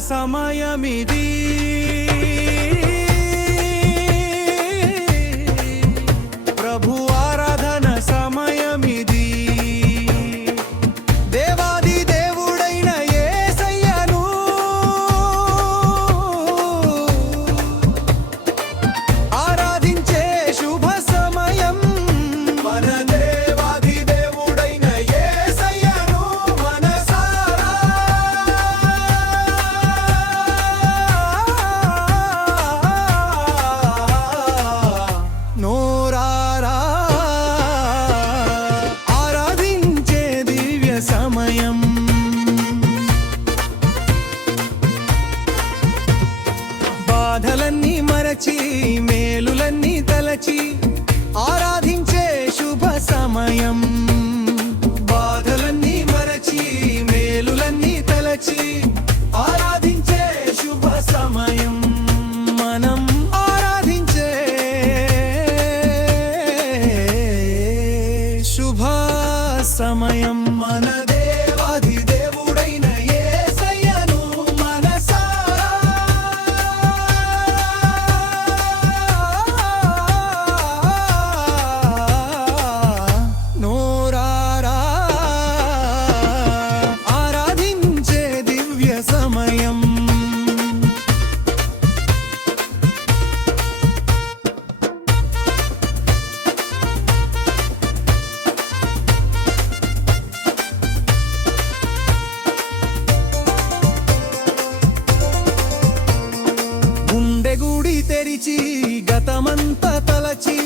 సమయమిది. పాపాలన్నీ మరచి మేలులన్నీ తలచి ఆరాధించే శుభ సమయం. బాధలన్నీ మరచి మేలులన్నీ తలచి ఆరాధించే శుభ సమయం. సమయం. మనది తెరిచి గతమంతా తలచి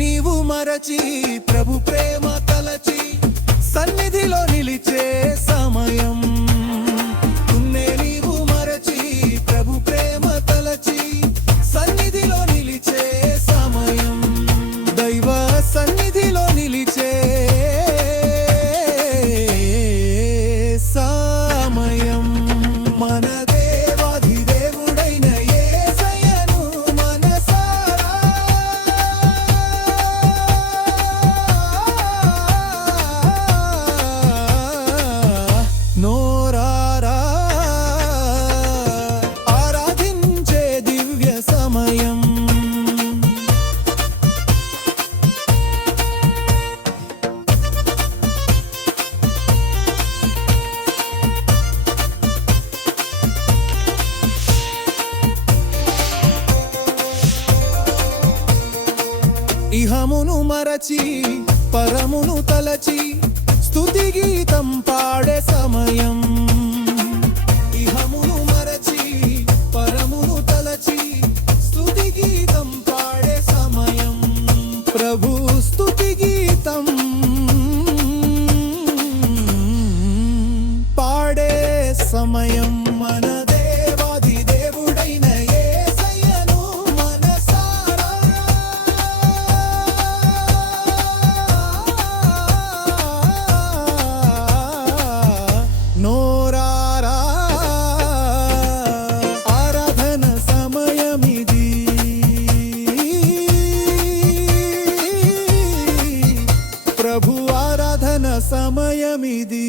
నీవు మరచి ప్రభు ప్రేమ తలచి సన్నిధిలో నిలిచే సమయం. ఇహమును మరచి పరమును తలచి స్థుతి గీతం పాడే సమయం. సమయమిది.